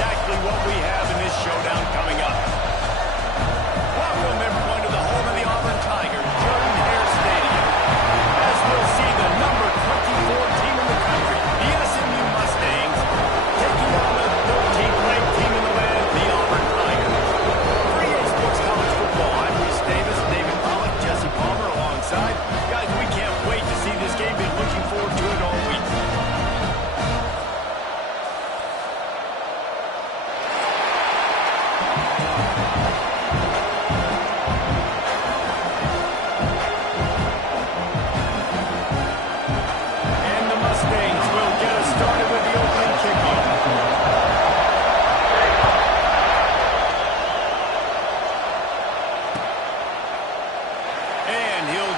exactly what we have in this showdown coming up. Welcome, everyone, to the home of the Auburn Tigers, Jordan-Hare Stadium. As we'll see the number 24 team in the country, the SMU Mustangs, taking on the 13th-ranked team in the land, the Auburn Tigers. For EA Sports College Football, I'm Reese Davis, David Pollock, Jesse Palmer alongside. Guys, we can't wait to see this game. Been looking forward to it all week.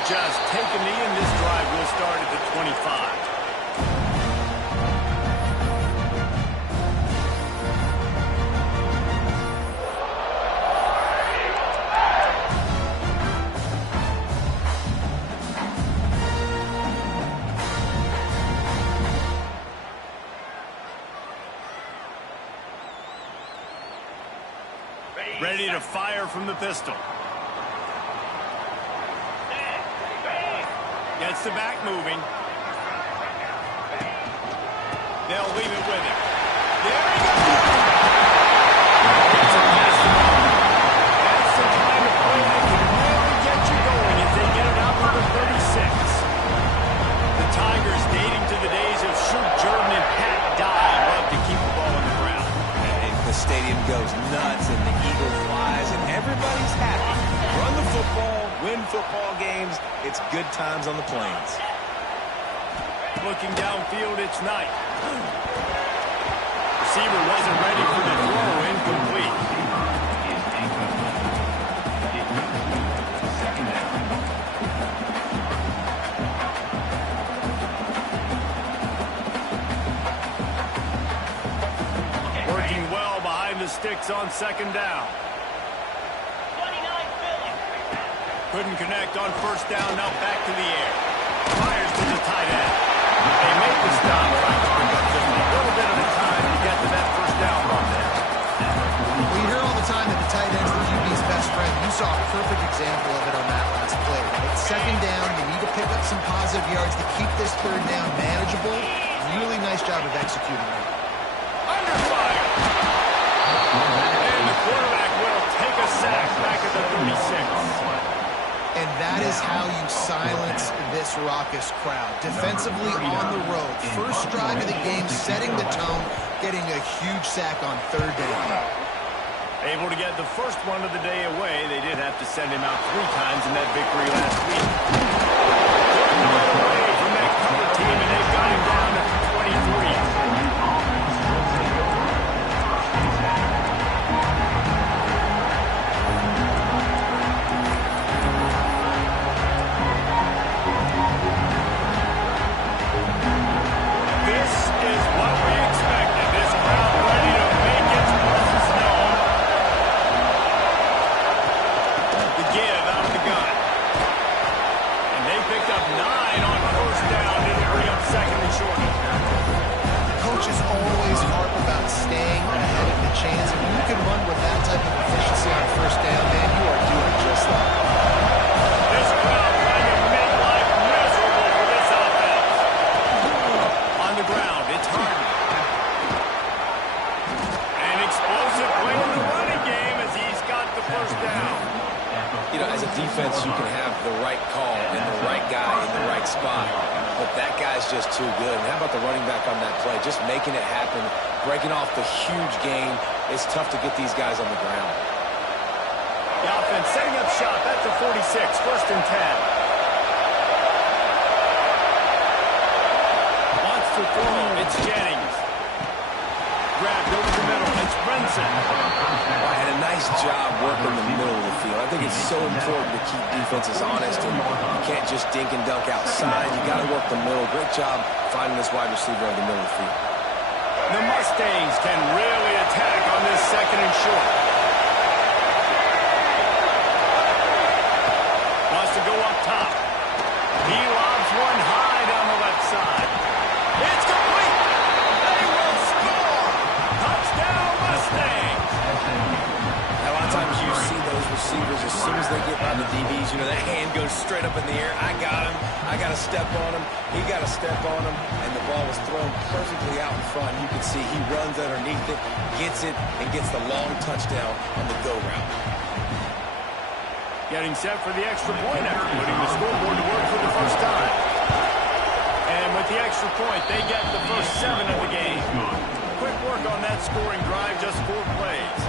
Just take a knee, and this drive will start at the 25. Ready to fire from the pistol. Gets the back moving. They'll leave it with him. There he goes! It's a pass to him. That's the kind of play that can really get you going if they get it out to the 36. The Tigers, dating to the days of Shoot Jordan and Pat Dye, love to keep the ball on the ground. And the stadium goes nuts, and the eagle flies, and everybody's happy. Run the football, win football games. It's good times on the plains. Looking downfield, it's Knight. Receiver wasn't ready for the throw, incomplete. Working well behind the sticks on second down. Couldn't connect on first down, now back to the air. Fires to the tight end. They make the stop right on, but just a little bit of a time to get to that first down run there. Well, you hear all the time that the tight end's the QB's best friend. You saw a perfect example of it on that last play. Right? Second down, you need to pick up some positive yards to keep this third down manageable. Really nice job of executing it. Under fire! And the quarterback will take a sack back at the 36. And that is how you silence this raucous crowd. Defensively on the road. First drive of the game, setting the tone, getting a huge sack on third down. Able to get the first one of the day away. They did have to send him out 3 times in that victory last week. Couldn't get away from that cover team, and they've got him down at the 23. Chance. If you can run with that type of efficiency on first down, man, you are doing just that. This crowd trying to make life miserable for this offense. On the ground, it's Harden. An explosive play in the running game as he's got the first down. You know, as a defense, you can have the right call and the right guy in the right spot. But that guy's just too good. And how about the running back on that play? Just making it happen, breaking off the huge gain. It's tough to get these guys on the ground. The offense setting up shop at the 46, first and 10. Wants to throw. It's Jennings. Grabbed over the middle. It's Brinson. And a nice job working the middle of the field. I think it's so important to keep defenses honest. And you can't just dink and dunk outside. You got to work the middle. Great job finding this wide receiver over the middle of the field. The Mustangs can really attack on this second and short. Wants to go up top. He lobs one high down the left side. It's complete. They will score. Touchdown, Mustangs. receivers, as soon as they get by the DBs, you know, that hand goes straight up in the air. I got him. I got to step on him. He got to step on him. And the ball was thrown perfectly out in front. You can see he runs underneath it, gets it, and gets the long touchdown on the go route. Getting set for the extra point effort, putting the scoreboard to work for the first time. And with the extra point, they get the first 7 of the game. Quick work on that scoring drive, just 4 plays.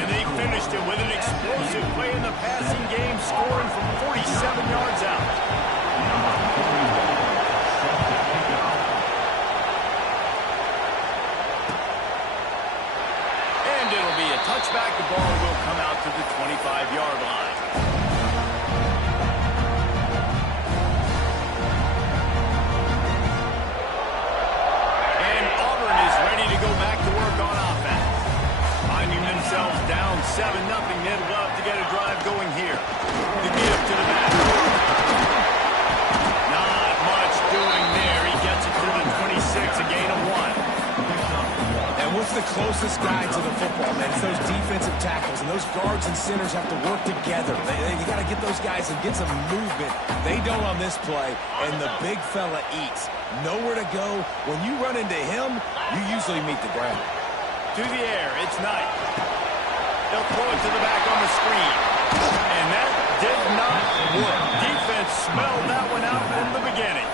And they finished it with an explosive play in the passing game, scoring from 47 yards out. And it'll be a touchback. The ball will come out to the 25-yard line. Go back to work on offense. Finding themselves down 7-0, they'd love to get a drive going here. The give to the back. Not much doing there. He gets it to the 26, a gain of 1. And what's the closest guy to the football, man? It's those defensive tackles, and those guards and centers have to work together. You got to get those guys and get some movement. They don't on this play, and the big fella eats. Nowhere to go. When you run into him, you usually meet the ground. To the air, it's Knight. They'll throw it to the back on the screen. And that did not work. Defense smelled that one out from the beginning.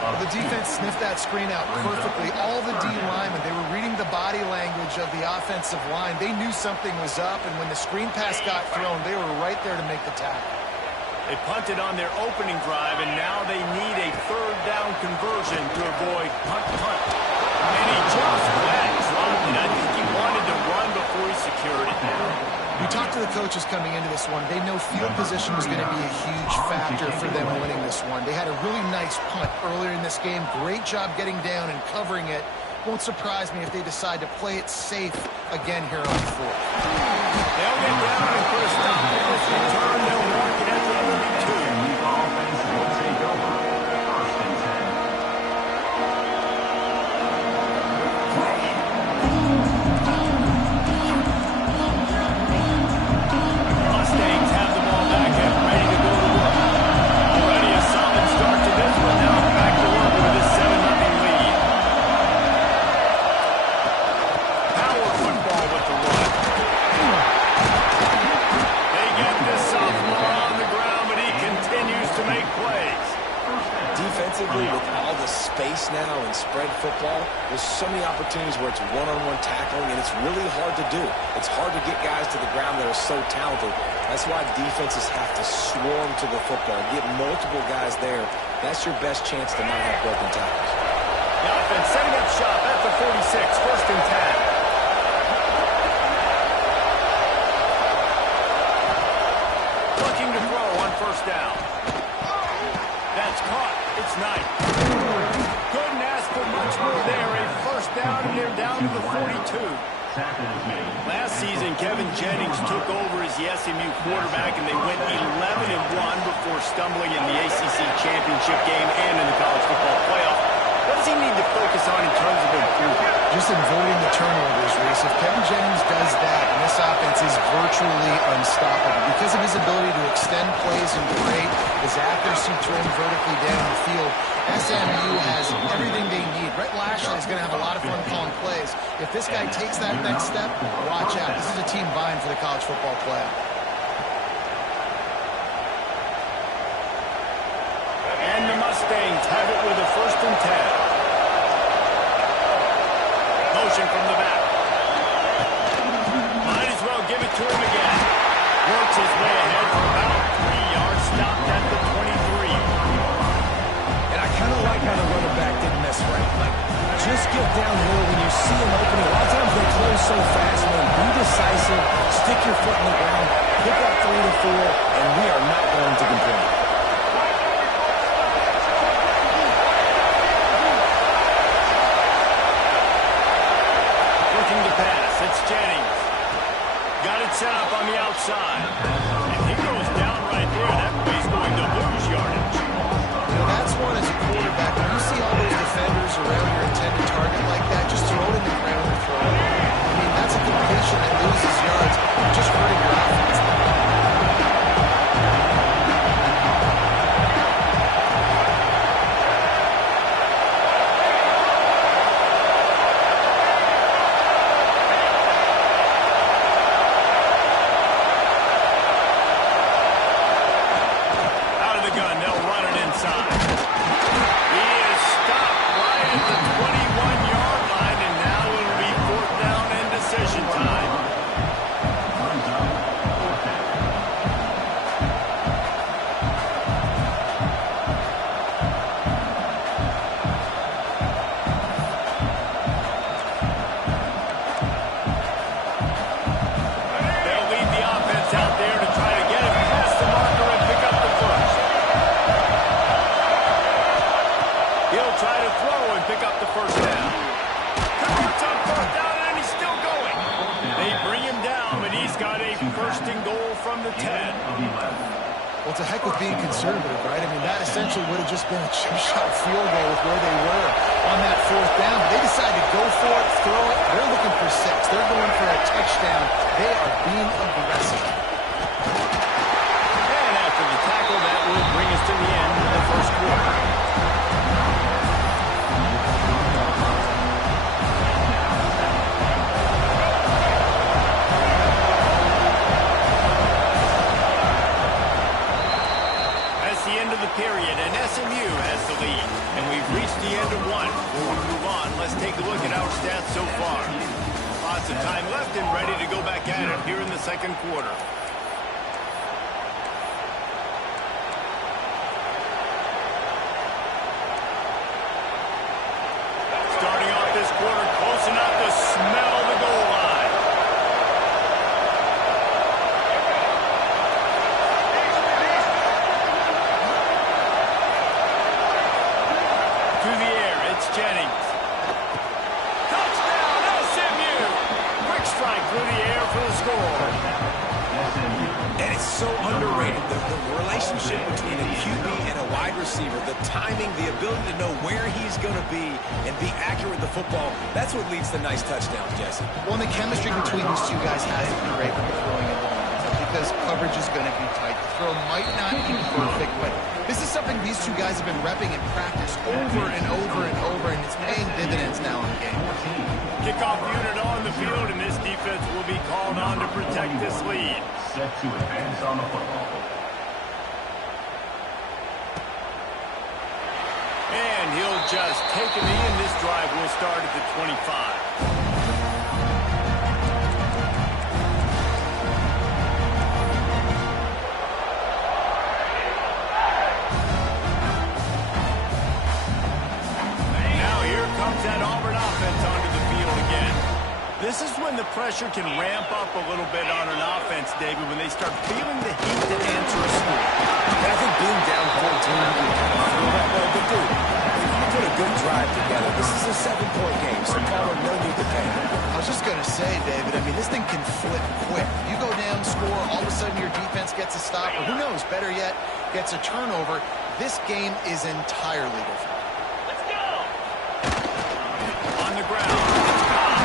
Well, the defense sniffed that screen out perfectly. All the D linemen, they were reading the body language of the offensive line. They knew something was up, and when the screen pass got thrown, they were right there to make the tackle. They punted on their opening drive, and now they need a 3rd down conversion to avoid punt. And he just dropped it. I think he wanted to run before he secured it. We talked to the coaches coming into this one. They know field position was going to be a huge factor for them winning this one. They had a really nice punt earlier in this game. Great job getting down and covering it. Won't surprise me if they decide to play it safe again here on 4th. They'll get down and put a stop to this return. They'll mark it at the 32. Mustangs have the ball back and ready to go to work. Already a solid start to this one. Now back to work with a 7-0 lead. Power football with the run. They get this sophomore on the ground, but he continues to make plays. Defensively, with all the space now and spread football, there's so many opportunities where it's one-on-one tackling, and it's really hard to do. It's hard to get guys to the ground that are so talented. That's why defenses have to swarm to the football, get multiple guys there. That's your best chance to not have broken tackles. The offense setting up shop at the 46, 1st and 10. Looking to throw on 1st down. That's caught. It's Knight. Couldn't ask for much more there. A 1st down, and they're down to the 42. Last season, Kevin Jennings took over as the SMU quarterback, and they went 11-1 before stumbling in the ACC championship game and in the college football playoff. What does he need to focus on in terms of improvement? Just avoiding the turnovers, Reese. If Kevin Jennings does that, and this offense is virtually unstoppable because of his ability to extend plays and create his accuracy thrown vertically down the field. SMU has everything they need. Brett Lashley is going to have a lot of fun calling plays. If this guy takes that next step, watch out. This is a team vying for the college football playoff. And the Mustangs have it with a 1st and 10. Motion from the back. Might as well give it to him again. Works his way ahead for about 3 yards. Stopped at the 23. And I kind of like how the running back didn't mess around. Like, just get downhill when you see an opening. A lot of times they close so fast, man. Be decisive. Stick your foot in the ground. Pick up 3 to 4, and we are not going to complain. It's Jennings. Got it set up on the outside. And he goes down right there. That play's going to lose yardage. You know, that's one as a quarterback. When you see all those defenders around your intended target like that, just throw it in the ground and throw it. I mean, that's a completion that loses yards. You're just hurting your offense. possession time. They'll lead the offense out there to try to get it past the marker and pick up the first. He'll try to throw and pick up the first down. Converts on fourth down, and he's still going. They bring him down, but he's got a first and goal from the 10. Well, it's a heck of being conservative, right? I mean, that essentially would have just been a chip-shot field goal with where they were on that fourth down. But they decided to go for it, throw it. They're looking for 6. They're going for a touchdown. They are being aggressive. And after the tackle, that will bring us to the end of the first quarter. Period, and SMU has the lead, and we've reached the end of one. Before we move on, let's take a look at our stats so far. Lots of time left and ready to go back at it here in the second quarter. Starting off this quarter close enough to smell the goal line. Jennings. Touchdown, SMU! Quick strike through the air for the score. And it's so underrated, the relationship between a QB and a wide receiver, the timing, the ability to know where he's going to be and be accurate with the football, that's what leads to nice touchdowns, Jesse. Well, and the chemistry between these two guys has to be great when they're throwing into the because coverage is going to be tight. The throw might not be perfect, but this is something these two guys have been repping in practice over and over and over, and it's paying dividends now in the game. Kickoff unit on the field, and this defense will be called on to protect this lead. Set to advance on the football. And he'll just take a knee, and this drive will start at the 25. That Auburn offense onto the field again. This is when the pressure can ramp up a little bit on an offense, David, when they start feeling the heat to answer a score. And I think being down 14, you can feel that way. But dude, if you put a good drive together, this is a 7-point game, so Auburn no need to panic. I was just going to say, David, I mean, this thing can flip quick. You go down, score, all of a sudden your defense gets a stop, or who knows, better yet, gets a turnover. This game is entirely different. On the ground, it's Cobb.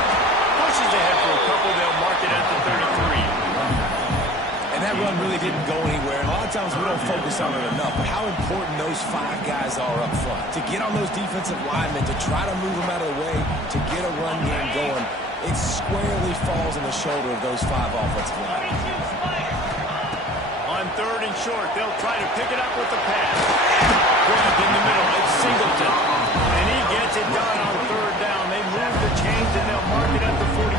Pushes ahead for a couple, they'll mark it at the 33. And that run really didn't go anywhere. And a lot of times we don't focus on it enough, but how important those 5 guys are up front. To get on those defensive linemen, to try to move them out of the way, to get a run game going, it squarely falls on the shoulder of those 5 offensive linemen. On third and short, they'll try to pick it up with the pass. Grant in the middle, it's Singleton. And he gets it done on third down. They move the chains and they'll mark it at the 44.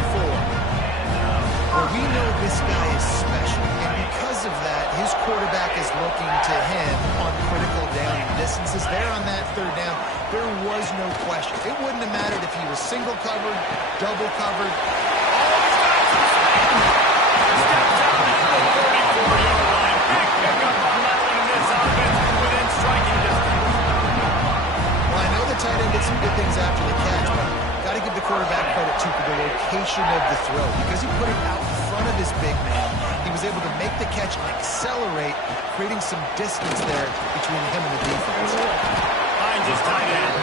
Well, we know this guy is special, and because of that, his quarterback is looking to him on critical down distances. There on that third down, there was no question. It wouldn't have mattered if he was single covered, double covered. Steps out to the 44-yard line. Big pickup on that one, and this offense is within striking distance. Well, I know the tight end did some good things after the catch, but got to give the quarterback credit, too, for the location of the throw. Because he put it out in front of his big man, he was able to make the catch and accelerate, creating some distance there between him and the defense. Hines is tight end.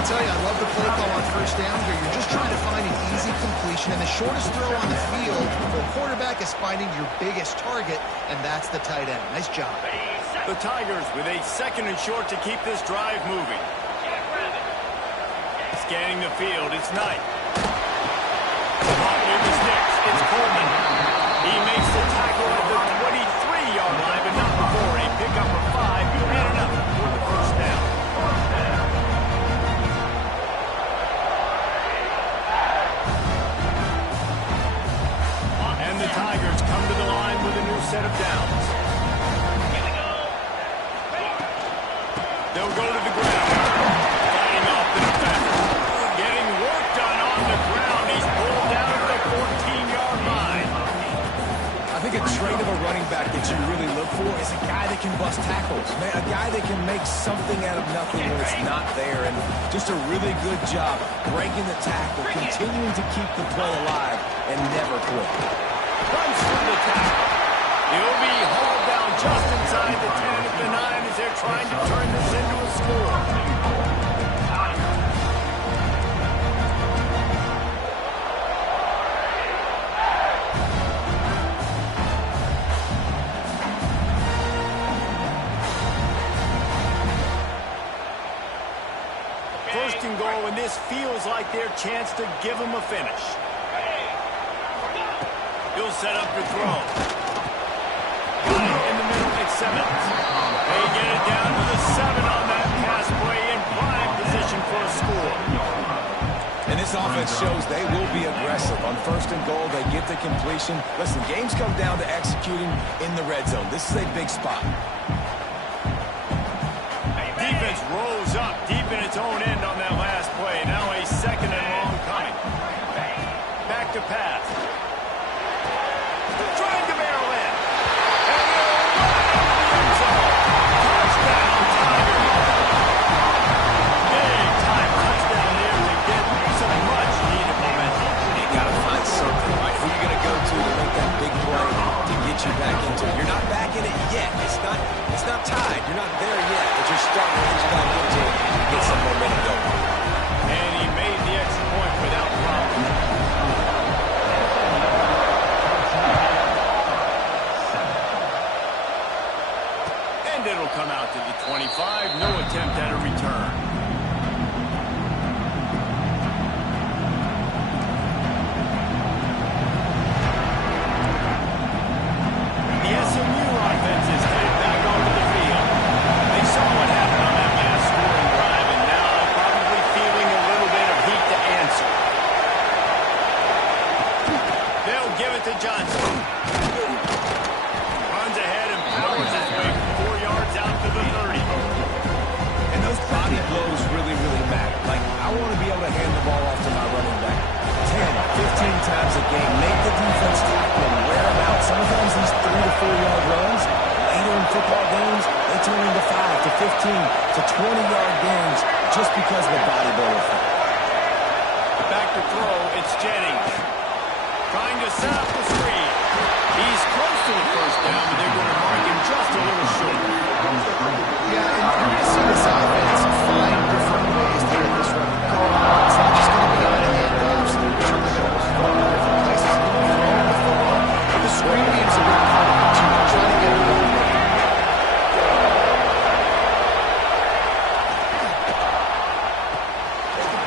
I'll tell you, I love the play call on first down here. You're just trying to find an easy completion, and the shortest throw on the field for a quarterback is finding your biggest target, and that's the tight end. Nice job. The Tigers with a second and short to keep this drive moving. Scanning the field, it's Knight. Caught near the sticks, it's Coleman. He makes the tackle at the 23-yard line, but not before a pickup of 5 and enough for the first down. set of downs. They'll go to the ground. Fighting off the defender. Getting work done on the ground. He's pulled down at the 14-yard line. I think a trait of a running back that you really look for is a guy that can bust tackles. A guy that can make something out of nothing when it's not there. And just a really good job breaking the tackle, continuing to keep the play alive, and never quit. Runs through the tackle. He'll be hauled down just inside the 10 at the 9 as they're trying to turn this into a score. First and goal, and this feels like their chance to give them a finish. He'll set up to throw. Got it in the middle at Simmons. They get it down to the 7 on that pass play in prime position for a score. And this offense shows they will be aggressive. On first and goal, they get the completion. Listen, games come down to executing in the red zone. This is a big spot. Defense rolls up deep in its own end on that last play. Now a second and long coming. Back to pass. Trying to barrel in. And he'll run into the end zone. Touchdown, Tiger. Big time touchdown there to get some much needed momentum. You got to find something, right? Who are you going to go to make that big play to get you back into it? You're not back in it yet. It's not tied. You're not there yet, but you're starting to reach back into it to get some momentum going. And he made the extra point without problem. And it'll come out to the 25. No attempt at a return. The SMU offense is headed back onto the field. They saw what happened on that last scoring drive, and now they're probably feeling a little bit of heat to answer. They'll give it to Johnson. Runs ahead and powers his way 4 yards out to the 30. And those body blows really, really matter. Like, I want to be able to hand the ball off to my running back 10, 15 times a game. Make the defense tackle and wear them out. Sometimes these 3 to 4 yard runs, later in football games, they turn into 5 to 15 to 20-yard gains just because of the body blow effect. Back to throw, it's Jennings. Trying to set up the screen. He's close to the first down, but they're going to mark him just a little short. Yeah, and you're going to see this offense find different ways to get this running back. It's not just going to be on a handoff, so they're certainly going to go to different places. But the screen game's a big part of it, too. Trying to get it over.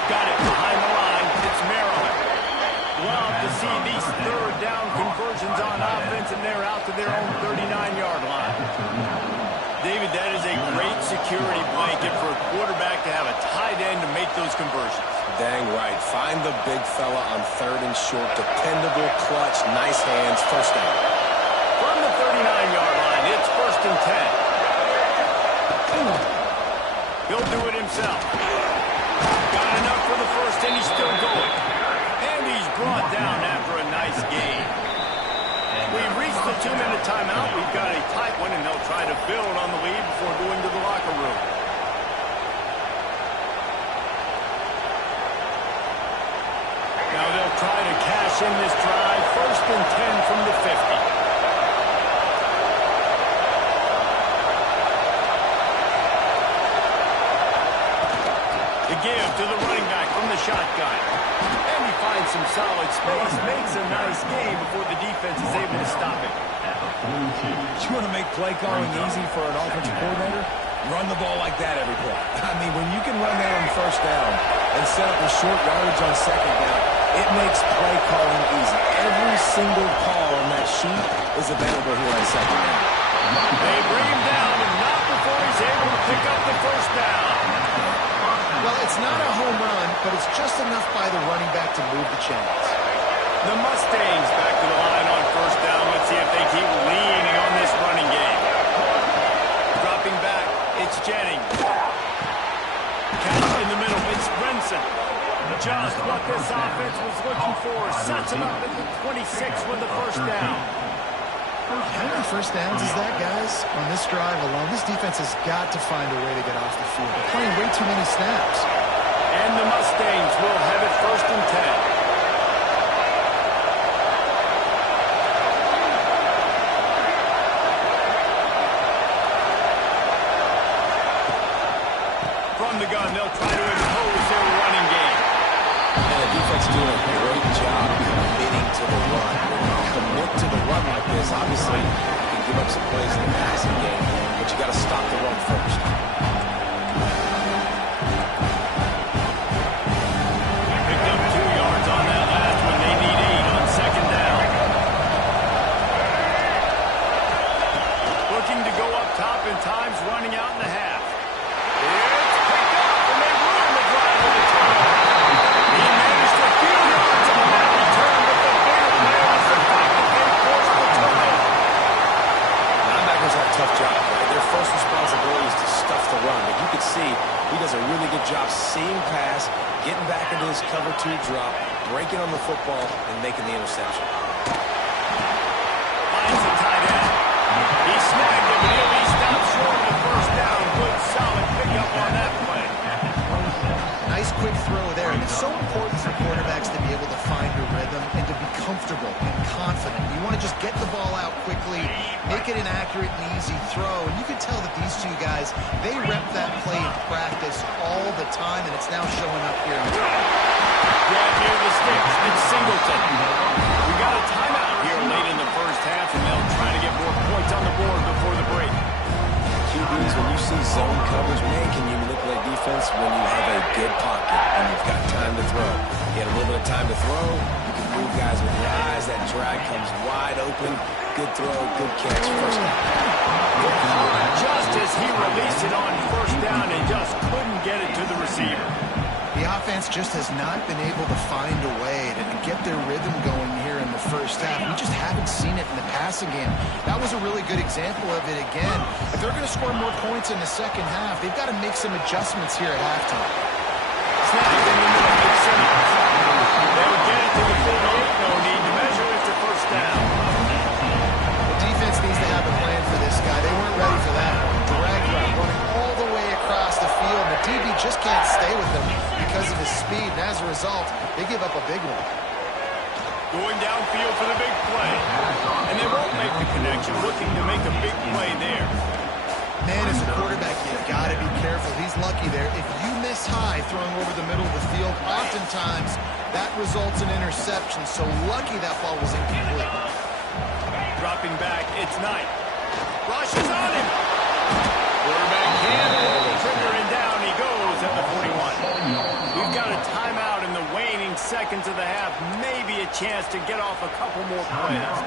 Got it behind the line. It's Maryland. Love to see these third down conversions on offense, and they're out to their own 39-yard line. David, that is a great security blanket for a quarterback to have a tight end to make those conversions. Dang right. Find the big fella on third and short. Dependable, clutch, nice hands, first down. From the 39-yard line, it's first and 10. He'll do it himself. Got enough for the first, and he's still going. And he's brought down after a nice gain. We've reached the 2-minute timeout. We've got a tight one, and they'll try to build on the lead before going to the locker room. Now they'll try to cash in this drive. First and 10 from the 50. The give to the running back from the shotgun. And he finds some solid space, makes a nice game before the defense is able to stop it. You want to make play calling easy for an offensive coordinator? Run the ball like that every play. I mean, when you can run that on first down and set up a short yardage on second down, it makes play calling easy. Every single call on that sheet is available here on second down. They bring him down, and not before he's able to pick up the first down. Well, it's not a home run, but it's just enough by the running back to move the chains. The Mustangs back to the line on first down. Let's see if they keep leaning on Wilson. Just what this offense was looking for. Sets him up at the 26 with the first down. How many first downs is that, guys? On this drive alone, this defense has got to find a way to get off the field. They're playing way too many snaps. And the Mustangs will have it 1st and 10. From the gun, they'll try to impose their running game. And the defense is doing a great job committing to the run. When you commit to the run like this, obviously you can give up some plays in the passing game, but you got to stop the run first. Picked up 2 yards on that last one. They need 8 on 2nd down. Looking to go up top in times, running out in the half. It's picked up, and they ruin the drive with the turnover. He managed a few yards on that return, but the bigger play was the fact that they forced the turnover. Linebackers have a tough job, right? Their first responsibility is to stuff the run, but you can see he does a really good job seeing pass, getting back into his cover 2 drop, breaking on the football, and making the interception. Finds the tight end. He snagged him, and he'll be stopped short of the first down. Good, solid pickup on that play. Nice quick throw there. And it's so important for quarterbacks to be able to find a rhythm and to be comfortable and confident. You want to just get the ball out quickly, make it an accurate and easy throw. And you can tell that these 2 guys, they rep that play in practice all the time, and it's now showing up here in time. Right near the sticks. It's Singleton. We got a timeout here late in the first half, and they'll try to get more points on the board before the break. QBs, when you see zone coverage, man, can you manipulate defense when you have a good pocket and you've got time to throw? You get a little bit of time to throw, you can move guys with your eyes, that drag comes wide open, good throw, good catch, first down. Just as he released it on first down and just couldn't get it to the receiver. The offense just has not been able to find a way to get their rhythm going here in the first half. We just haven't seen it in the passing game. That was a really good example of it again. If they're going to score more points in the second half, they've got to make some adjustments here at halftime. Snagged in the middle of Simmons. They'll get it to the 48. No need to measure. It's a first down. The defense needs to have a plan for this guy. They weren't ready for that. Drag route running all the way across the field. The DB just can't stay with them because of his speed, and as a result, they give up a big one. Going downfield for the big play. And they won't make the connection, looking to make a big play there. Man, as a quarterback, you've got to be careful. He's lucky there. If you miss high throwing over the middle of the field, oftentimes that results in interception. So lucky that ball was incomplete. Dropping back, it's Knight. Rushes on him. Quarterback can pull the trigger, and down he goes at the 41. We've got a timeout in the waning seconds of the half. Maybe a chance to get off a couple more plays.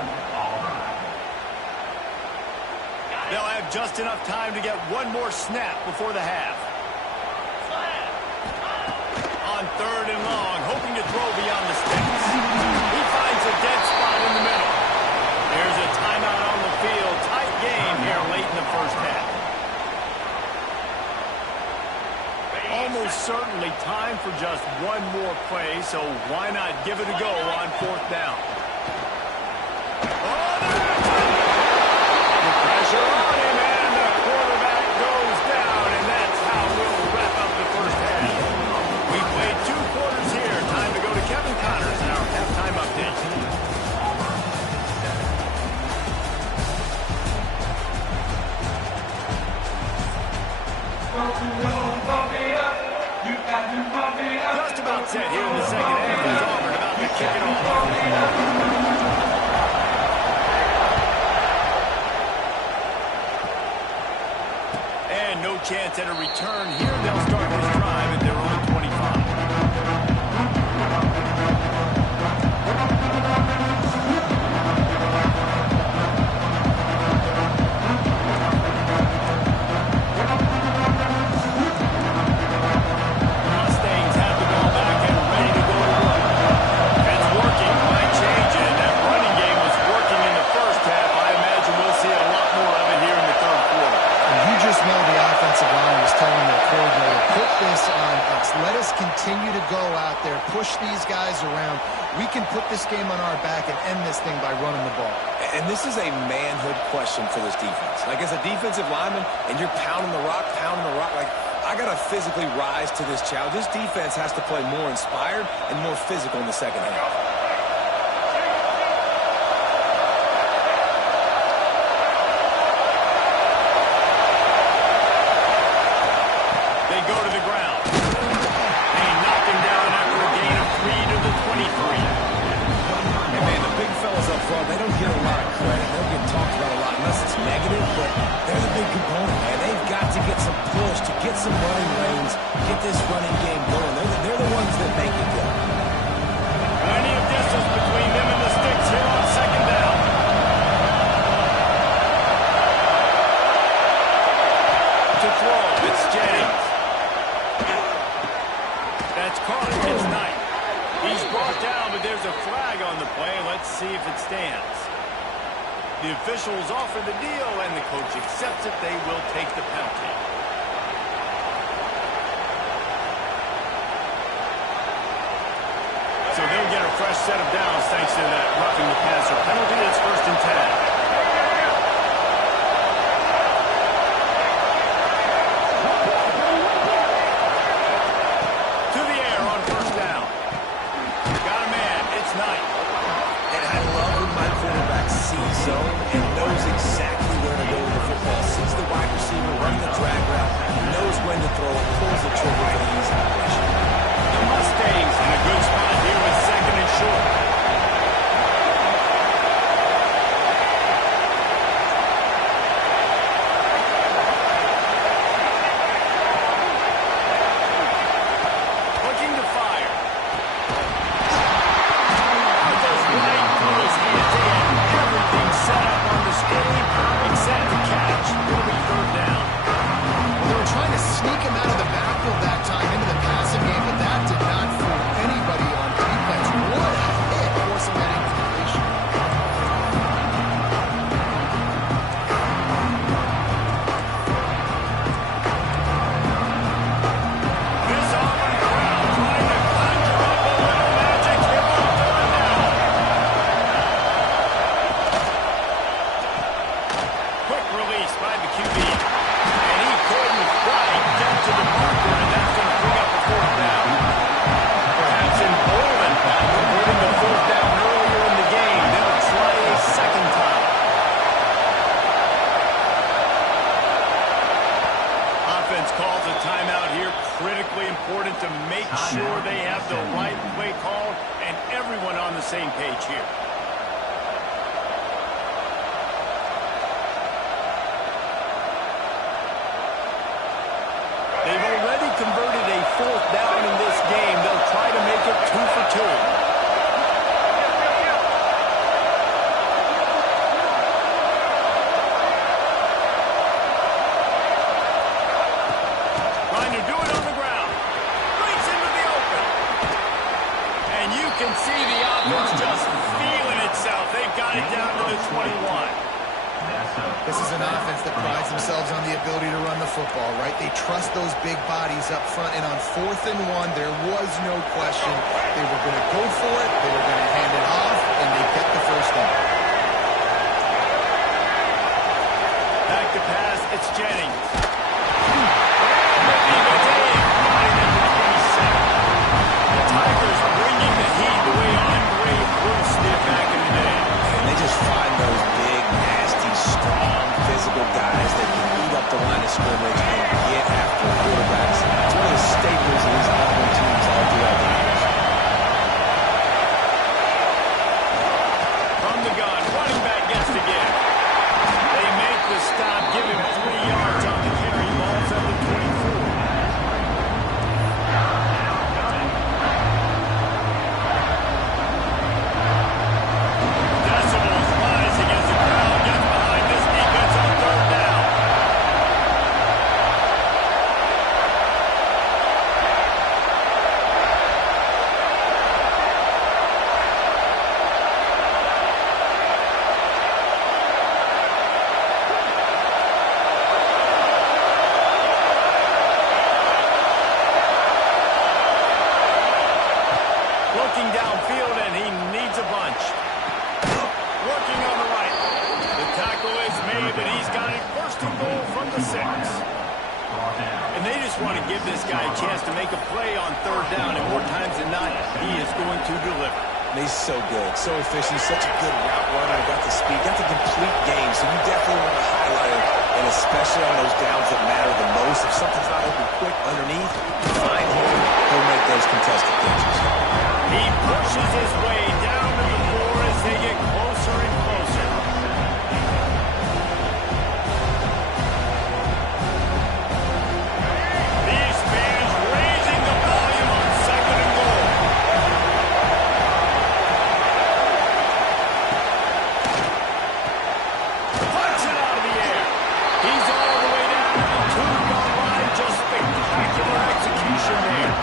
They'll have just enough time to get one more snap before the half. On 3rd and long, hoping to throw beyond the sticks. He finds a dead spot in the middle. There's a timeout on the field. Tight game here late in the first half. Almost certainly time for just one more play, so why not give it a go on 4th down? Oh, the pressure on him, and the quarterback goes down, and that's how we'll wrap up the first half. We played 2 quarters here. Time to go to Kevin Connors in our halftime update. Just about set here in the second half as Auburn about to kick it off. And no chance at a return here. They'll start this drive at their own 25. Mustangs have the ball back and ready to go to work. It's working. Might change it. That running game was working in the first half. I imagine we'll see a lot more of it here in the 3rd quarter. And you just know the offensive line was telling their coordinator, put this game on our back and end this thing by running the ball. And this is a manhood question for this defense. Like, as a defensive lineman, and you're pounding the rock, like, I got to physically rise to this challenge. This defense has to play more inspired and more physical in the second half. They go to the ground. And he knocked him down after a gain of 3 to the 23. And, man, the big fellas up front, they don't get a lot of credit. They don't get talked about a lot unless it's negative, but they're the big component, man. They've got to get some push, to get some running lanes, get this running game going. They're the ones that make it go. Plenty of distance between them and the sticks here on second down. To throw, it's Jennings. That's caught. It's Knight. He's brought down, but there's a flag on the play. Let's see if it stands. The officials offer the deal, and the coach accepts it. They will take the penalty. So they'll get a fresh set of downs thanks to that roughing the passer penalty. It's 1st and 10. To the air on 1st down. Got a man. It's Knight. And I love when my quarterback sees zone and knows exactly where to go with the football. Sees the wide receiver running the drag route, knows when to throw it, pulls the trigger for the easy completion. The Mustangs in a good spot here with 2nd and short. Looking to fire. It goes right through his hands. They had everything set up on the screen except the catch. It'll be 3rd down. Well, they were trying to sneak him out of the backfield that time into the passing game, but that did not fool anybody on defense. What a hit, forcing that incompletion. This Auburn crowd trying to conjure up a little magic here on 3rd down. Quick release by the QB. And he couldn't quite get to the marker, and that's going to bring up a 4th down. Perhaps emboldened by converting the 4th down earlier in the game. They'll try a 2nd time. Offense calls a timeout here. Critically important to make sure they have the right play call and everyone on the same page here. They've already converted a 4th down in this game. They'll try to make it 2 for 2. Trying to do it on the ground. Breaks into the open. And you can see the offense just feeling itself. They've got it down to the 21. This is an offense that prides themselves on the ability to run the football, right? They trust those big bodies up front, and on 4th and 1, there was no question. They were going to go for it, they were going to hand it off, and they get the 1st down. Back to pass, it's Jennings. Maybe the day, running at the 27. The Tigers bringing the heat the way Andre Bruce did back in the day. And they just find those big, nasty, strong, physical guys that can eat up the line of scrimmage and get after quarterbacks. It's one of the staples of these Auburn teams all throughout the years. and goal from the 6. And they just want to give this guy a chance to make a play on third down, and more times than not, he is going to deliver. And he's so good, so efficient, such a good route runner, got the speed, got the complete game, so you definitely want to highlight him, and especially on those downs that matter the most. If something's not open quick underneath, find him, he'll make those contested catches. He pushes his way down to the floor as they get closer and closer. These fans raising the volume on 2nd and goal. Punch it out of the air. He's all the way down to the 2-yard line. Just spectacular execution there.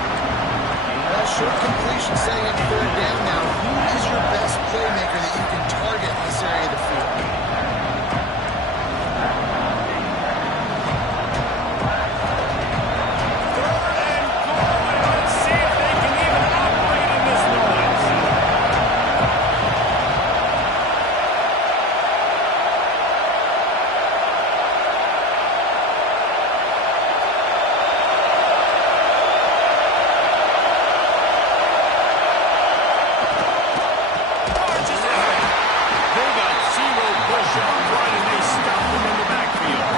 That short completion setting up third down now. Who is your best playmaker that you can target in this area of the field? Third and goal, and let's see if they can even operate in this noise. Marches ahead. They got zero push up front, and they stop him in the backfield.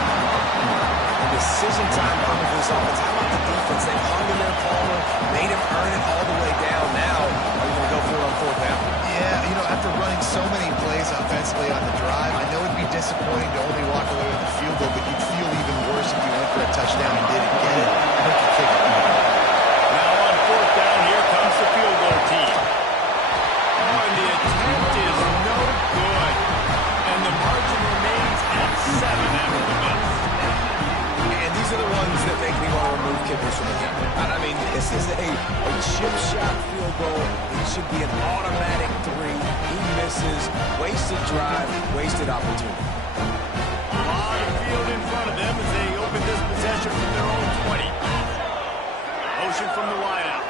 Decision time coming for this offense. How about the defense? They've hung in their corner, made him earn it all the way down. Now, are you going to go for it on 4th down? Yeah, after running so many plays offensively on the drive, I know it'd be disappointing to only walk away with a field goal, but you'd feel even worse if you went for a touchdown and didn't get it. I think you kick it. Now on 4th down, here comes the field goal team. Oh, and the attempt is no good. And the margin remains at 7 after the miss. And these are the ones that make me want to remove kickers from the game. I mean, this is a chip shot field goal. It should be an automatic 3. He misses. Wasted drive, wasted opportunity. A lot of field in front of them as they open this possession from their own 20. Motion from the wideout.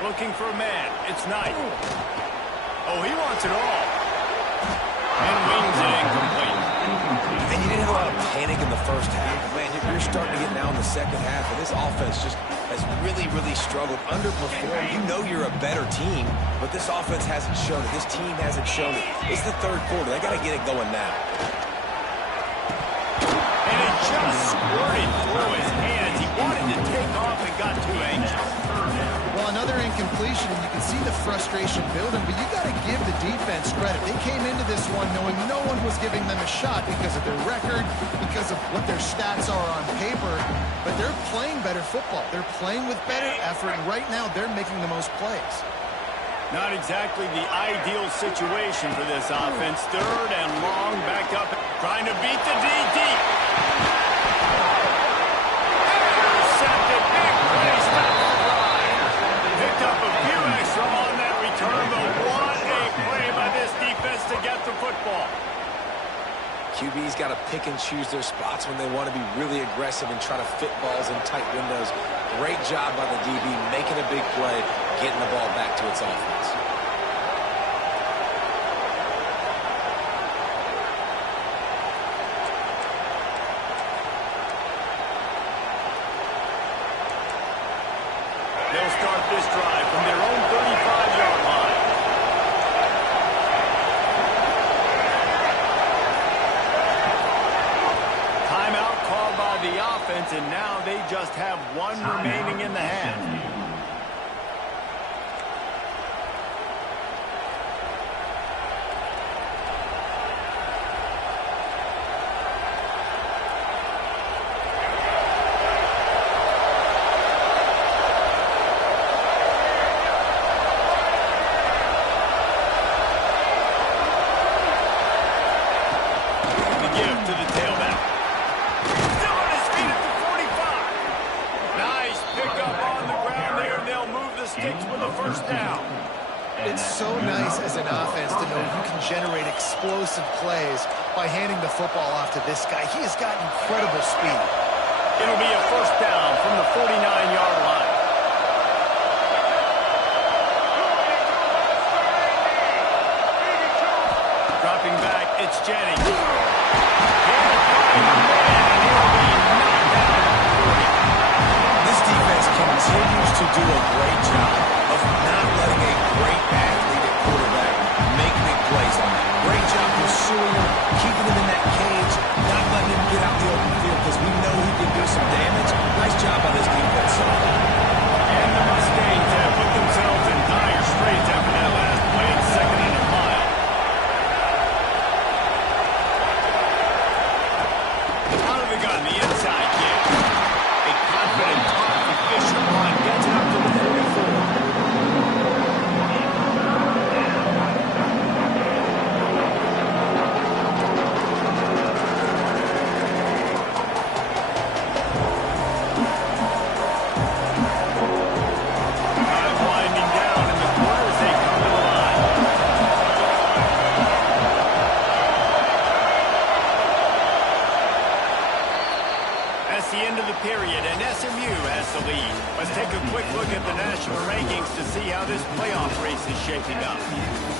Looking for a man. It's Knight. Oh, he wants it all. And wings it incomplete. And you didn't have a lot of panic in the first half. Man, you're starting to get now in the second half, and this offense just has really, really struggled, underperformed. You know you're a better team, but this offense hasn't shown it. This team hasn't shown it. It's the 3rd quarter. They got to get it going now. And it just squirted through his hands. He wanted to take off and got too anxious. Well, another incompletion, and you can see the frustration building, but you got to give the defense credit. They came into this one knowing no one was giving them a shot because of their record, because of what their stats are on paper, but they're playing better football. They're playing with better effort, and right now they're making the most plays. Not exactly the ideal situation for this offense. 3rd and long, back up, trying to beat the DT. Intercepted, big play, stop the drive. Picked up a few extra on that return, but what a play by this defense to get the football. QB's got to pick and choose their spots when they want to be really aggressive and try to fit balls in tight windows. Great job by the DB, making a big play, getting the ball back to its offense. They'll start this drive from their own 35-yard line. Timeout called by the offense, and now they just have one remaining in the half. To the tailback. Still on his feet at the 45. Nice pickup on the ground there. They'll move the sticks with a 1st down. It's so nice as an offense to know you can generate explosive plays by handing the football off to this guy. He has got incredible speed. It'll be a 1st down from the 49-yard line. Dropping back, it's Jennings. continues to do a great job of not letting a great athlete at quarterback make big plays on him. Great job pursuing him, keeping him in that cage, not letting him get out the open field because we know he can do some damage. Nice job by this defense. And the Mustangs have put themselves in dire straits after that last play, 2nd and a mile. Out of the gun, the inside kick. A confident toss to Fisher on, gets it up to the 44. Period, and SMU has the lead. Let's take a quick look at the national rankings to see how this playoff race is shaping up.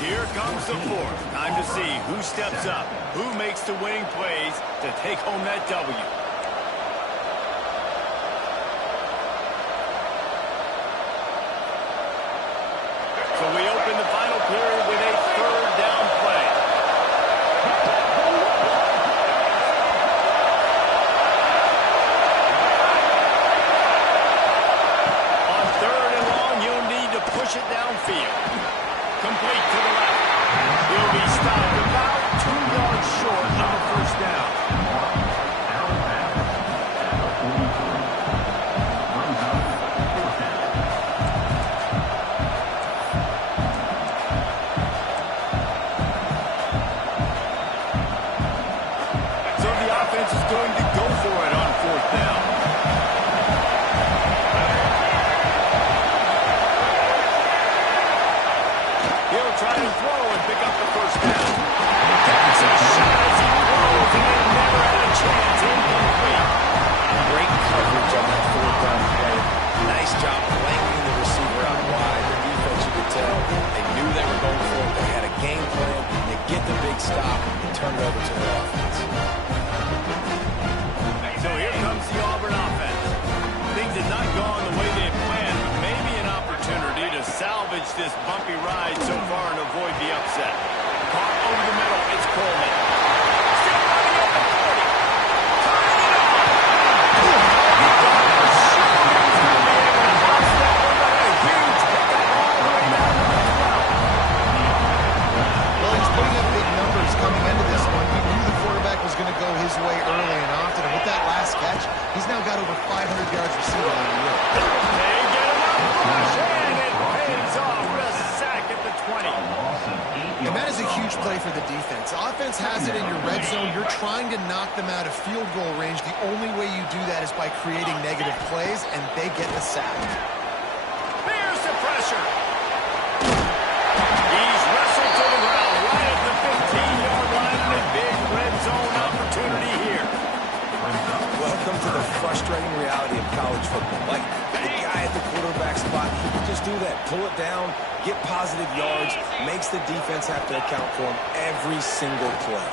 Here comes the 4th. Time to see who steps up, who makes the winning plays to take home that W. So we open the final period with a 3rd down play. Push it downfield. Complete to the left. He'll be stopped about 2 yards short on the 1st down. So the offense is going to go for it on 4th down. Try to throw and pick up the 1st down. That's a shot as he throws, and they never had a chance. Incomplete. Great coverage on that 4th down play. Nice job blanketing the receiver out wide. The defense, you could tell, they knew they were going for it. They had a game plan. They get the big stop and turn it over to their offense. So here comes the Auburn offense. Things had not gone the way they had planned, but maybe an opportunity to salvage this bumpy ride so far and avoid the upset. Caught over the middle, it's Coleman. Still running at the 40. Tying it up. He got the shot. He's going to be able to bounce that one, but a huge pickup all the way down to the 12. Well, he's putting up big numbers coming into this one. We knew the quarterback was going to go his way early and often, and with that last catch, he's now got over 500 yards receiving on the year. They get him up, rush, and it pays off. A sack at the 20. And that is a huge play for the defense. Offense has it in your red zone. You're trying to knock them out of field goal range. The only way you do that is by creating negative plays, and they get the sack. There's the pressure. He's wrestled to the ground right at the 15-yard line, and a big red zone opportunity here. Welcome to the frustrating reality of college football. Like, the guy at the quarterback spot, he can just do that. Pull it down, get positive yards, makes the defense have to account for him every single play.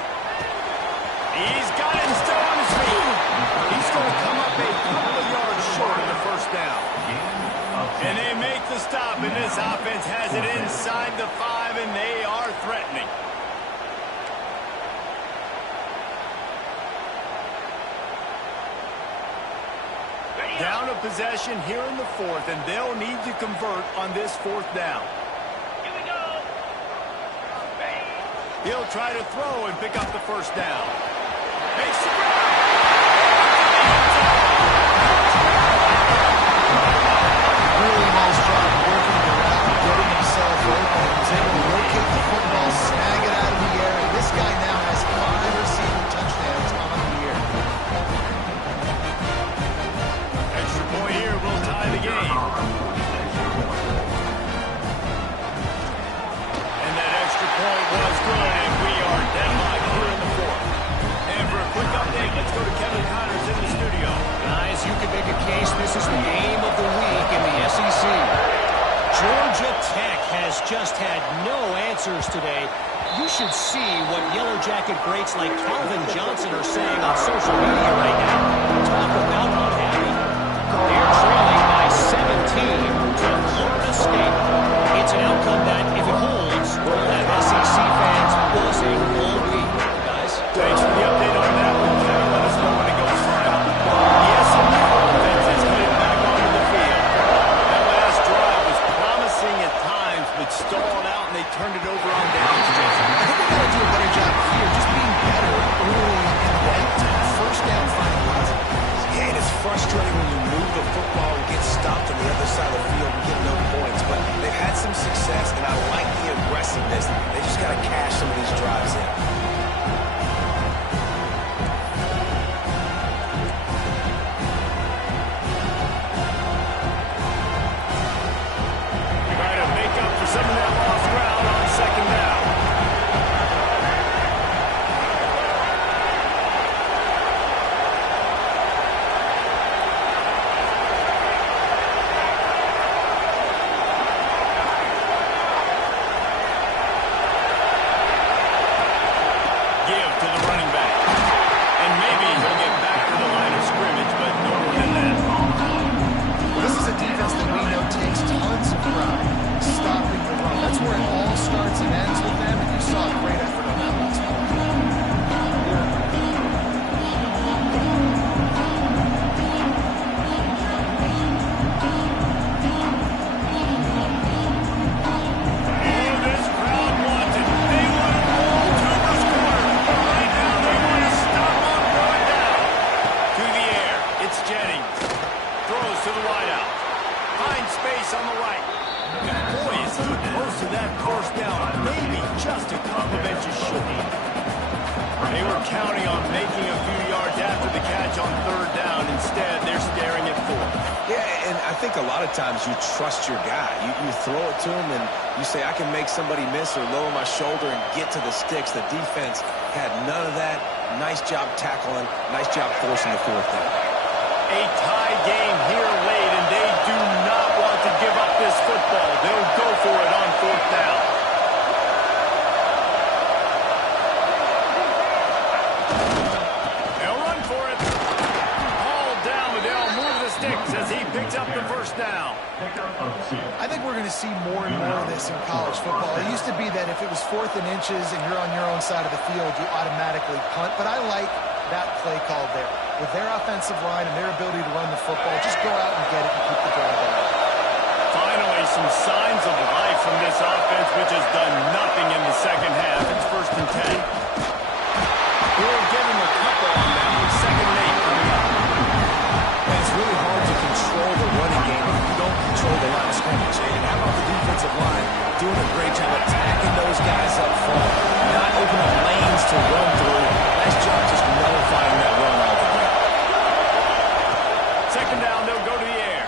He's got him still on his feet. He's going to come up a couple of yards short of the 1st down. And they make the stop, and this offense has it inside the 5, and they are threatening. Down a possession here in the 4th, and they'll need to convert on this 4th down. Here we go. He'll try to throw and pick up the 1st down. Makes the grab. Really nice job working the route, getting himself open. He was able to locate the football, snag it out of the air. And this guy now has 5 receiving touchdowns on the year. Extra point here will tie the game. And that extra point was good, and we are deadlocked here in the 4th. And for a quick update, let's go to Kevin Connors in the studio. Guys, you can make a case this is the game of the week in the SEC. Georgia Tech has just had no answers today. You should see what Yellow Jacket greats like Calvin Johnson are saying on social media right now. Talk about unhappy. They're trailing by 7 escape. It's an outcome that, if it holds, will have SEC fans buzzing all week. Guys? Thanks for the update on that one, Kevin. Let us know when it goes final. The SMU offense is headed back onto the field. That last drive was promising at times, but stalled out, and they turned it over on downs, Jason. I think they got to do a better job here, just being better early in the game. First down, finding positive. Yeah, and it's frustrating when you move the football and get stopped on the other side of the field and get no points. But they've had some success, and I like the aggressiveness. They just got to cash some of these drives in. Trying to make up for some of that lost ground on second down. Give to the running back. And maybe he'll get back to the line of scrimmage, but no more than that. Well, this is a defense that we know takes tons of pride stopping the run. That's where it all starts and ends with them, and you saw a great effort on that last play. Oh, this crowd wants it. They want to roll Tuber's corner. But right now they want to stop on third down. To the air. It's Jennings. Throws to the wideout. Finds space on the right. Boy, is he close to that first down. Maybe just a couple of inches short. They were counting on making a few yards after the catch on third down. Instead, they're staring at fourth. Yeah, and I think a lot of times you trust your guy. You throw it to him, and you say, I can make somebody miss or lower my shoulder and get to the sticks. The defense had none of that. Nice job tackling. Nice job forcing the fourth down. A tie game here late, and they do not want to give up this football. They'll go for it on fourth down. They'll run for it. Hauled down, but they'll move the sticks as he picks up the first down. I think we're going to see more and more of this in college football. It used to be that if it was 4th and inches and you're on your own side of the field, you automatically punt. But I like that play call there. With their offensive line and their ability to run the football, just go out and get it and keep the drive alive. Finally, some signs of life from this offense, which has done nothing in the second half. It's 1st and 10. We'll give him a couple on that with 2nd and 8 coming up. And it's really hard to control the running game if you don't control the line of scrimmage. And how about the defensive line doing a great job attacking those guys up front, not opening up lanes to run through. Nice job just nullifying that run altogether. 2nd down, they'll go to the air.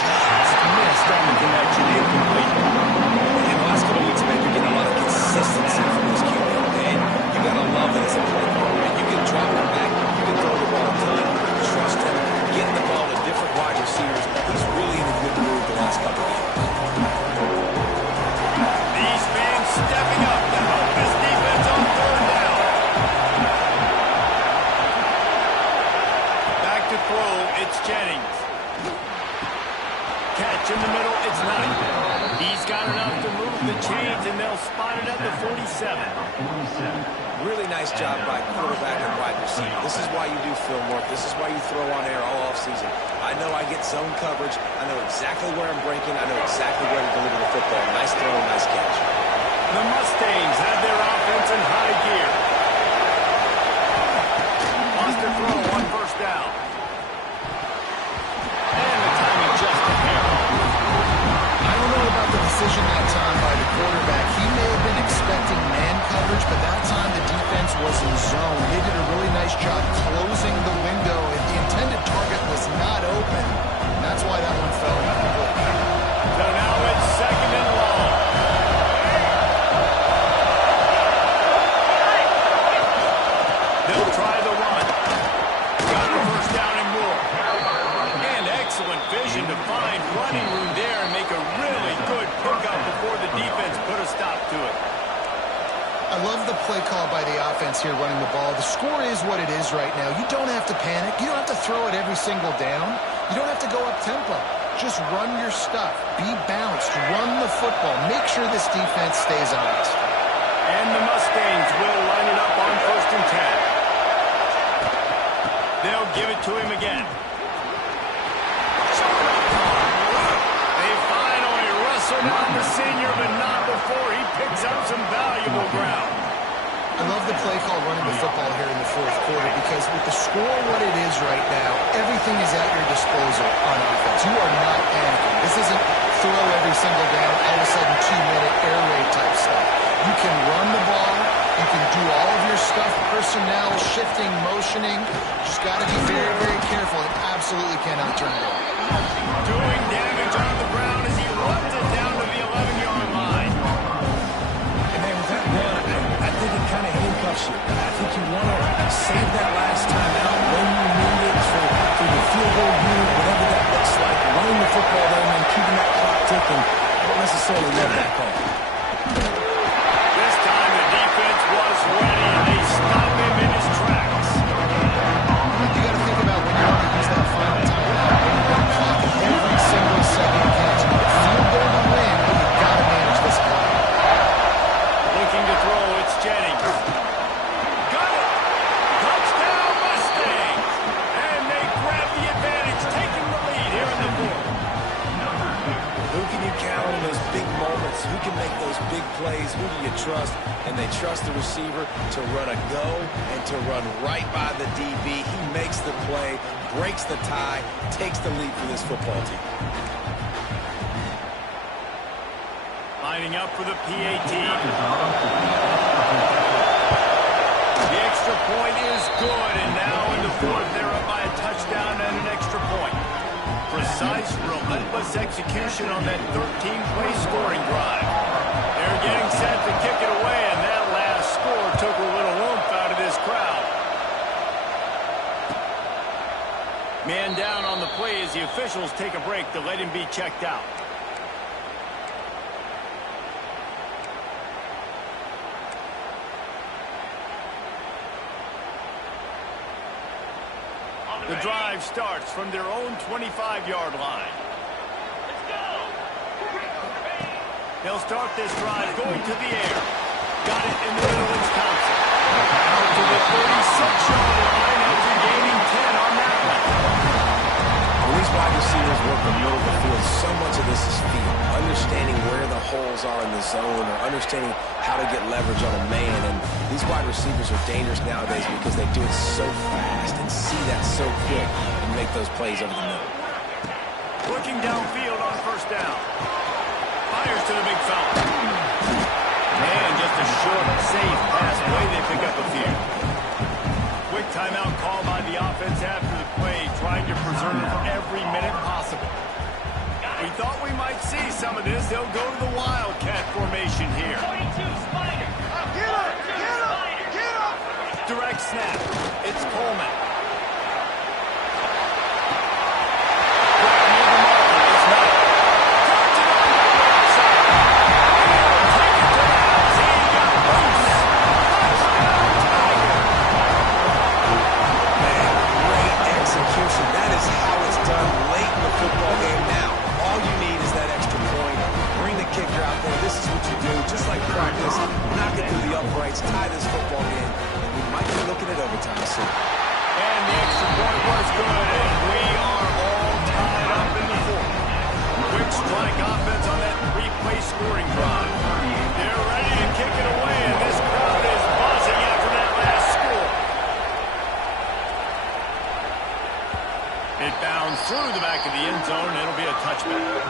Just missed on the connection, incomplete. In the last couple of weeks, man, you're getting a lot of consistency from this QB. And you got to love that as a play caller. You can drop it back, you can throw the ball a ton, trust him, getting the ball to different wide receivers. He's really in a good mood the last couple of games. These fans stepping up to help this defense on third down. Back to throw, it's Jennings. Catch in the middle, it's Knight. He's got enough to move the chains, and they'll spot it at the 47. Really nice job by quarterback and wide receiver. This is why you do film work. This is why you throw on air all offseason. I know I get zone coverage. I know exactly where I'm breaking. I know exactly where to deliver the football. Nice throw, nice catch. The Mustangs have their offense in high gear. Lost their throw on 1st down. And the timing just a hair off. I don't know about the decision that time by the quarterback. He may have been expecting man coverage, but that time the defense was in zone. They did a really nice job closing the window, and the intended target was not open. And that's why that one fell incomplete. So now it's 2nd and long. They'll try the run. Got the 1st down and more. And excellent vision to find running room there and make a really good pickup before the defense put a stop to it. I love the play call by the offense here running the ball. The score is what it is right now. You don't have to panic. You don't have to throw it every single down. You don't have to go up tempo. Just run your stuff. Be balanced. Run the football. Make sure this defense stays honest. And the Mustangs will line it up on 1st and 10. They'll give it to him again. They finally wrestle down the senior, but not before he picks up some valuable ground. I love the play call running the football here in the 4th quarter because with the score what it is right now, everything is at your disposal on offense. You are not panicking. This isn't throw every single down, all of a sudden 2-minute air raid type stuff. You can run the ball. You can do all of your stuff, personnel, shifting, motioning. Just got to be very, very careful and absolutely cannot turn it over. Doing damage on the ground as he runs it down to the 11-yard line. And then with that run, I think it kind of handcuffs you. I think you want to save that last time out when you need it for your field goal unit, whatever that looks like. Running the football there and then keeping that clock ticking. I don't necessarily love that call. This time the defense was ready, and they stopped him in his tracks. You got to think about when you want to use that final timeout. When you want to clock every single second counts. Field goal to win, but you've got to manage this clock. Looking to throw, it's Jennings. Got it! Touchdown Mustangs! And they grab the advantage, taking the lead here in the 4th. Who can you count in those big moments? Who can make those big plays? Who do you trust? And they trust the receiver to run a go and to run right by the DB. He makes the play, breaks the tie, takes the lead for this football team. Lining up for the PAT. The extra point is good, and now in the 4th, they're up by a touchdown and an extra point. Precise, relentless execution on that 13-play scoring drive. They're getting set to kick it away, and that last score took a little oomph out of this crowd. Man down on the play as the officials take a break to let him be checked out. The drive starts from their own 25-yard line. Let's go! They'll start this drive going to the air. Got it in the middle of Wisconsin. Out to the 36-yard line after gaining 10 on that one. When these wide receivers work the middle of the field, so much of this is feel. Understanding where the holes are in the zone or understanding how to get leverage on a man. And these wide receivers are dangerous nowadays because they do it so fast and see that so quick and make those plays over the middle. Looking downfield on 1st down. Fires to the big fella. And just a short, safe pass play. They pick up a few. Quick timeout call by the offense after the play, trying to preserve every minute possible. We thought we might see some of this. They'll go to the Wildcat formation here. Direct snap. It's Coleman. Tie this football game, and we might be looking at overtime soon. And the extra point was good, and we are all tied up in the 4th. Quick strike offense on that 3-play scoring drive. They're ready to kick it away, and this crowd is buzzing after that last score. It bounds through the back of the end zone, and it'll be a touchback.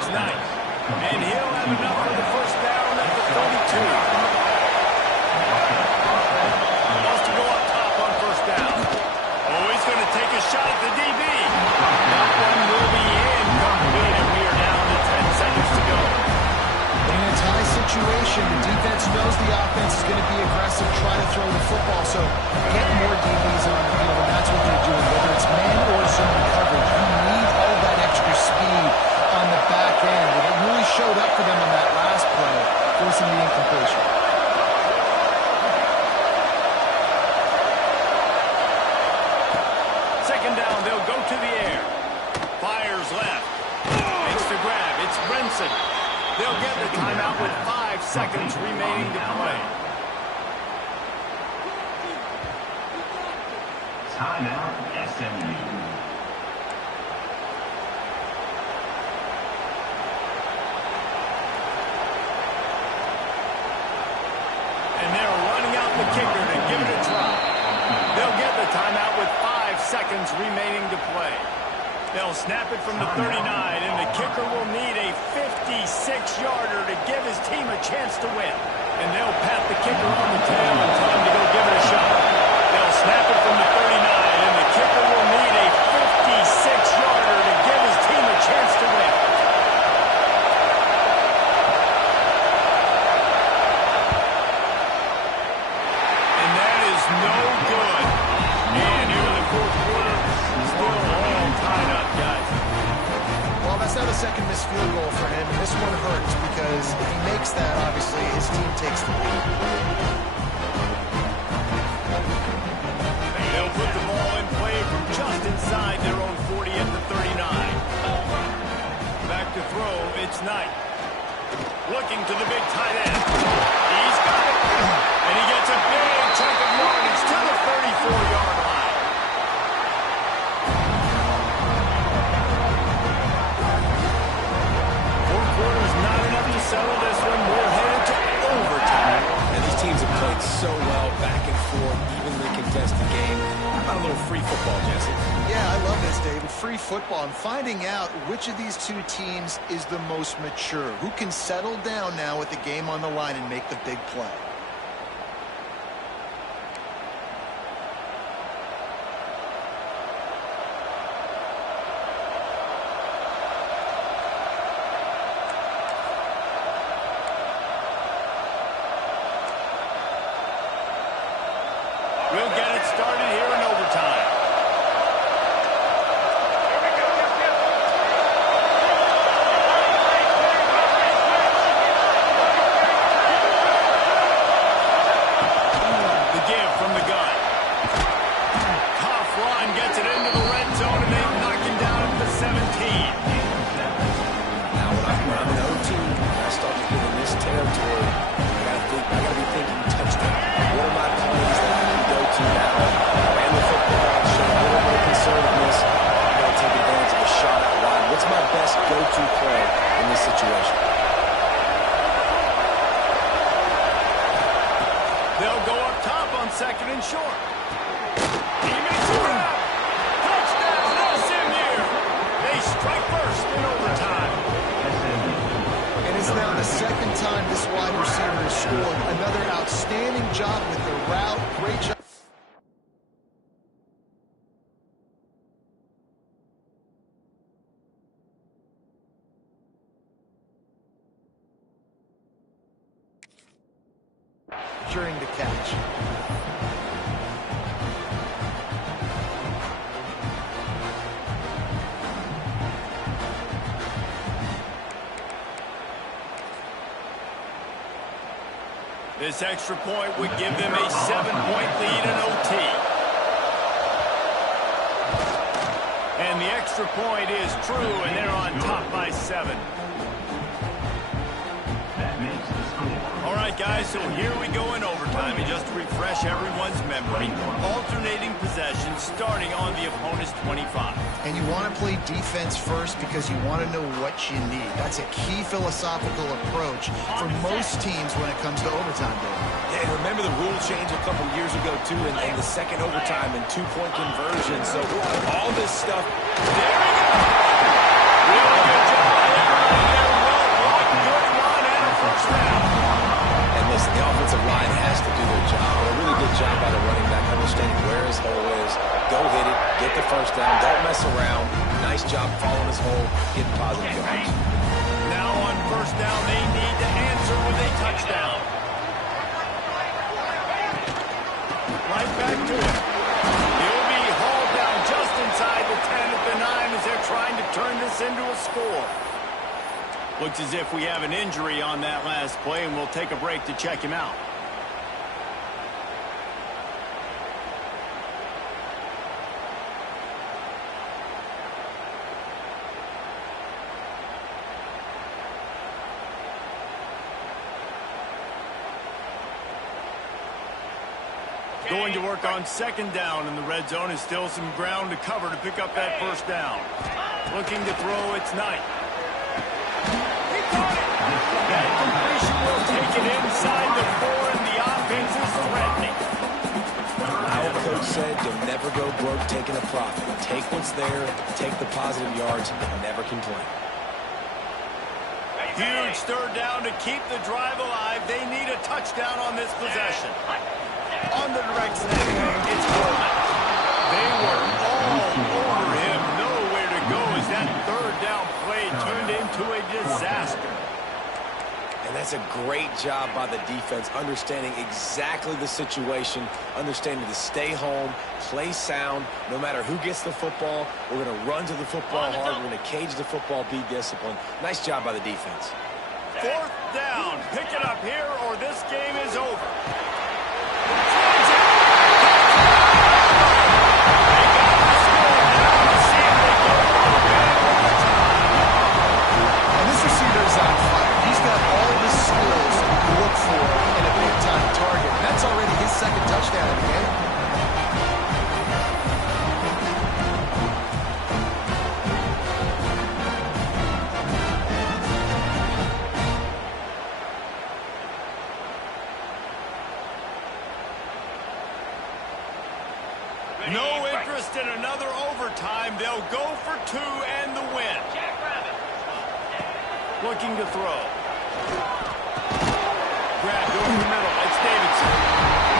It's nice. And he'll have enough for the first down at the 32. Wants to go up top on first down. Oh, he's going to take a shot at the DB. That one will be incomplete, and we are down to 10 seconds to go. In a tie situation, the defense knows the offense is going to be aggressive, try to throw the football, so get more DBs on the field, and that's what they're doing. Whether it's man or zone coverage, you need all that extra speed on the back end, and it really showed up for them on that last play, forcing the incompletion. Second down, they'll go to the air. Fires left. Makes the grab. It's Brinson. They'll get the timeout with 5 seconds remaining to play. Timeout, SMU. And they're running out the kicker to give it a try. They'll get the timeout with 5 seconds remaining to play. They'll snap it from the 39, and the kicker will need a 56-yarder to give his team a chance to win. And they'll pat the kicker on the tail and tell him to go give it a shot. They'll snap it from the 39, and the kicker will need a 56-yarder to give his team a chance to win. And that is no good. And here in the fourth quarter, still all tied up, guys. Well, that's now the second missed field goal for him, and this one hurts because if he makes that, obviously, his team takes the lead. They'll put the ball in play from just inside their own 40 at the 39. Back to throw, it's Knight. Looking to the big tight end. He's got it. And he gets a big chunk of yardage to the 34-yard line. Fourth quarter's not enough to settle this one. We're headed to overtime. And these teams have played so well, back and forth, evenly contested game. How about a little free football, Jesse? Yeah, I love this, David. Free football and finding out which of these two teams is the most mature. Who can settle down now with the game on the line and make the big play. We'll get it started here in overtime. The give from the gun. Tough run gets it into the red zone, and they knock him down at the 17. Now, when I'm an OT, I start to get in this territory. I gotta be thinking touchdown. What are my plays that I can go to now? Ran the football, showed a little bit of conservativeness. I gotta take advantage of a shot out wide. What's my best go-to play in this situation? They'll go up top on second and short. He makes a grab. Touchdown, SMU. They strike first in overtime. And it's now the second time this wide receiver has scored. Another outstanding job with the route. Great job. During the catch. This extra point would give them a 7-point lead in OT. And the extra point is true, and they're on top by 7. That makes the score. All right, guys, so here we go in overtime. And just to refresh everyone's memory, alternating possession starting on the opponent's 25. And you want to play defense first because you want to know what you need. That's a key philosophical approach for most teams when it comes to overtime, David. Yeah, and remember the rule change a couple years ago, too, in the second overtime and two-point conversion. So all this stuff. There we go. Really good job by everybody. getting positive yards. Now on first down, they need to answer with a touchdown. Right back to him. He'll be hauled down just inside the 10 at the 9 as they're trying to turn this into a score. Looks as if we have an injury on that last play, and we'll take a break to check him out. Going to work on second down in the red zone is still some ground to cover to pick up that first down. Looking to throw, it's Knight. That completion will take it inside the 4, and the offense is threatening. Our coach said you'll never go broke taking a profit. Take what's there, take the positive yards, and never complain. Huge third down to keep the drive alive. They need a touchdown on this possession. On the direct snap, it's Coleman. They were all over him. Nowhere to go as that third down play turned into a disaster. And that's a great job by the defense, understanding exactly the situation, understanding to stay home, play sound. No matter who gets the football, we're going to run to the football hard. We're going to cage the football, be disciplined. Nice job by the defense. Fourth down. Pick it up here or this game is over. Second touchdown of the game. No interest in another overtime. They'll go for 2 and the win. Looking to throw. Grabbed over the middle. It's Davidson.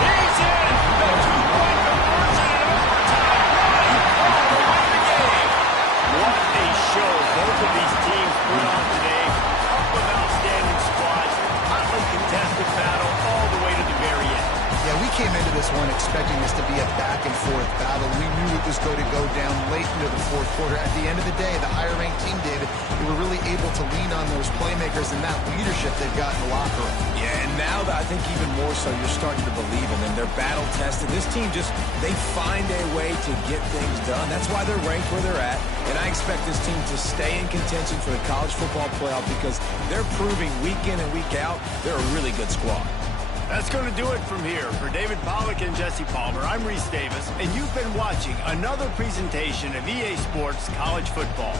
He's in! The 2-point conversion in overtime. Running all the way to the game. What a show both of these teams put on today. Couple of outstanding squads. Hotly contested battle all the way to the very end. Yeah, we came into this one expecting this to be a back-and-forth battle. We knew it was going to go down late into the fourth quarter. At the end of the day, the higher-ranked team, David, they were really able to lean on those playmakers and that leadership they've got in the locker room. Yeah, and now I think even more so, you're starting to believe in them. They're battle-tested. This team they find a way to get things done. That's why they're ranked where they're at. And I expect this team to stay in contention for the college football playoff because they're proving week in and week out they're a really good squad. That's going to do it from here. For David Pollack and Jesse Palmer, I'm Reese Davis, and you've been watching another presentation of EA Sports College Football.